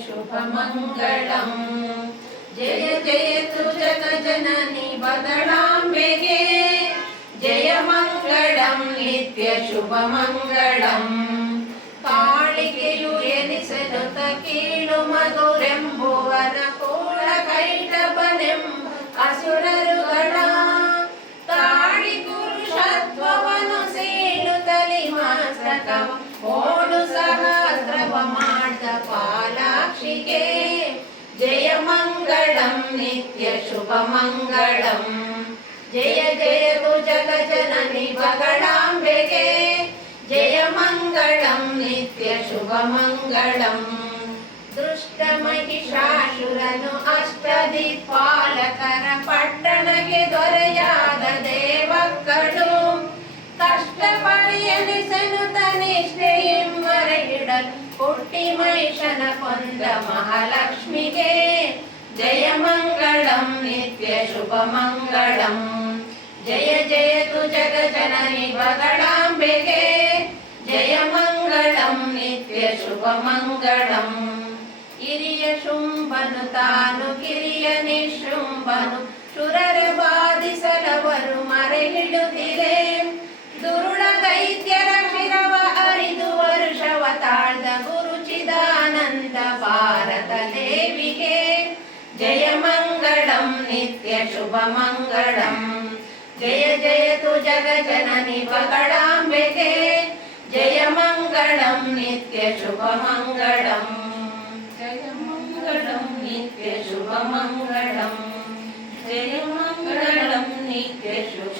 शुभमङ्गलम् जय जयतु जगजननि बदलाम्बिके जय मङ्गलं नित्यशुभमङ्गलम् ಕಾಳಿಕೆಯು ಎನಿಸೆನುತ ಕೀಳು ಮಧುರೆಂಬುವನ ಕೂಳ ಕೈಟಬನೆಂ ಅಸುರರುಗಳ ತಾಳಿ ಪುರುಷತ್ವವನು ಸೀಳುತ್ತಲಿ ಮಾಸಕವ ಓಡು ಸಹಸ್ರವ मङ्गलम् नित्यशुभमङ्गलम् जय जय तु जगजननि बगडाम्बेगे जय मङ्गलम् नित्यशुभमङ्गलम् दृष्टमहिषासुरनु अष्टदिक्पालकर ಪಟ್ಟಣಕ್ಕೆ ದೊರೆಯಾದ ದೇವಕ್ಕಳು ಕಷ್ಟಪಡಿಯಲಿಸನು ತನಿಷ್ಠೆಯಿಂಬರೆಗಿಡಲು ಹುಟ್ಟಿ ಮಹಿಷನ ಕೊಂದ ಮಹಾಲಕ್ಷ್ಮಿಗೆ जयमङ्गलं नित्यशुभमङ्गलम् जय जय तु जगजननि बगडाम्बिके जयमङ्गलं नित्यशुभमङ्गलम् किरियशुम्भनु तानु किरियनिशुम्भनु शुररवा जयमङ्गलं नित्यशुभमङ्गलम् जय जयतु जगजननि बगडाम्बिके जयमङ्गलं नित्यशुभमङ्गलम् जयमङ्गलं नित्यशुभमङ्गलम् जयमङ्गलं नित्यशुभमङ्गलम्